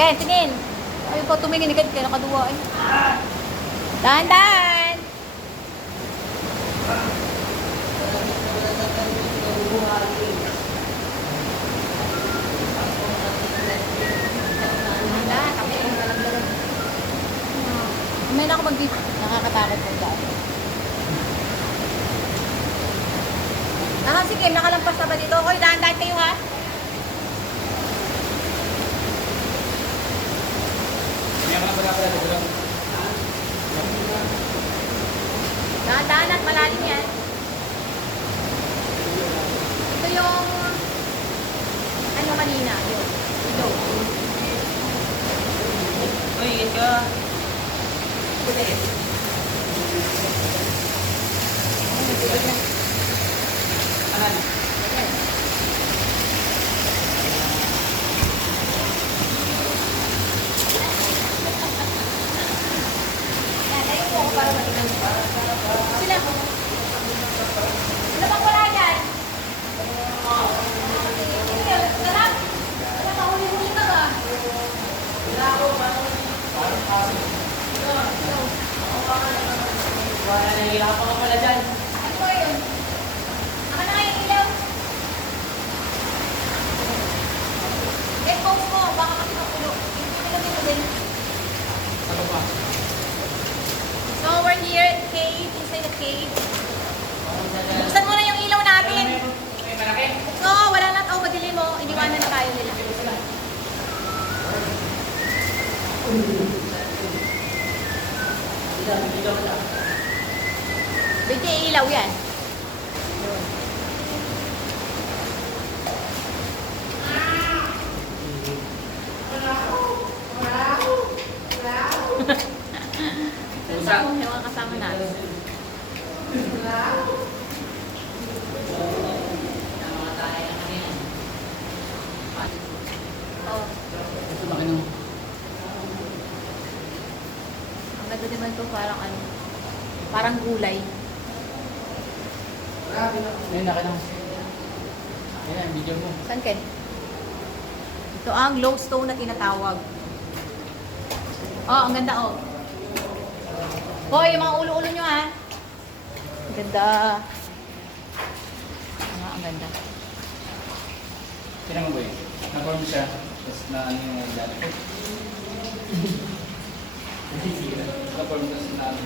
Kaya, tingin. Ayaw pa tumingin. Ikad kayo nakaduwa eh. Dahan-dahan. Dahan-dahan. Kami yung dalag-dalag. May na ako mag-dito. Nakakatakot po dahil. Si Kim, nakalampas na ba dito? Hoy, dahan-dahan kayo ha. Dahan-dahan at malalim yan. Ito yung ano kanina, yun. Ito. Uy, ingat ka. Yan, ayun po ako para matignan mo. Sila. Sila bang wala yan? Sige, sarap. Wala ka, huli-huli ka ba? Nahihirapan ka pala dyan. Ano ba yun? Naka na yung ilaw. Eh, pause mo. Baka kasi mapulo. Ilagay mo din. Ano pa? So, we're here at cave, inside the cave. Buksan mo na yung ilaw natin. May malaki? No, wala na. Oh, madilim mo. Iniwanan na tayo nila. Pwede ilaw yan. Pusa. Yung mga kasama natin. Oh, Laki nung. ang ganda naman ito parang ano, parang gulay. Ayun, laki nung. Ayan, video mo. Saan Ken? Ito ang glowstone na tinatawag. Oh, ang ganda oh. Hoy, yung mga ulo-ulo nyo ha. Ang ganda. Ang ganda. Tinan mo ba yun? Na-form siya. Tapos na ano yung dali. Na-form tapos na ano.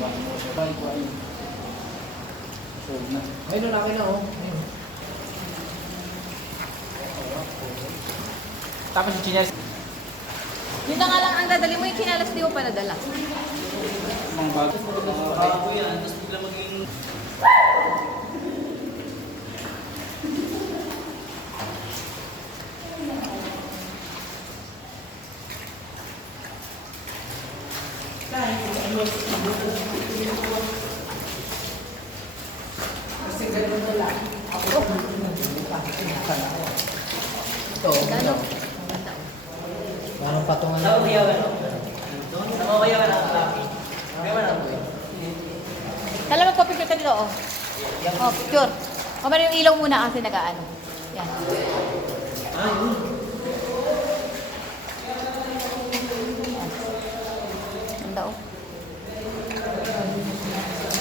Wag mo siya. Balik ko ayun. So, na. Ayun, laki na oh. Ayun. Tapos yung chinelas. Yun na nga lang ang dadali mo, yung kinalas di mo pa nadala. Mga bago. Bago yan. Tapos bigla maging... Ito, Gano? parang patungan Sa uyawan. Sa uyawan ang kalaki. Uyawan ang uyawan. Tala magpa-picture ka dito oh. Oh, picture. O meron yung ilaw muna kasi nag-ano. Yan. Ganda oh.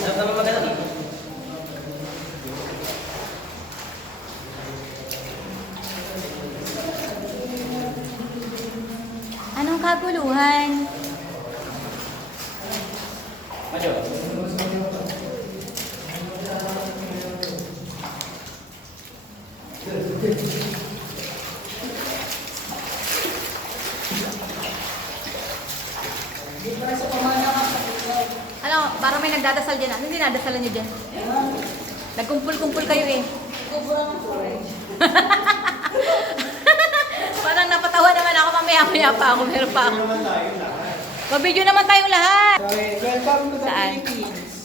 Ano ba maganda dito? Anong kaguluhan? Madyo. Ano, parang may nagdadasal dyan. Ano dinadasalan nyo dyan? Nagkumpul-kumpul kayo eh. Parang napatawa naman ako, mamaya-maya pa ako, meron pa ako. Mabidyo naman tayong lahat. Welcome to the Saan? Philippines.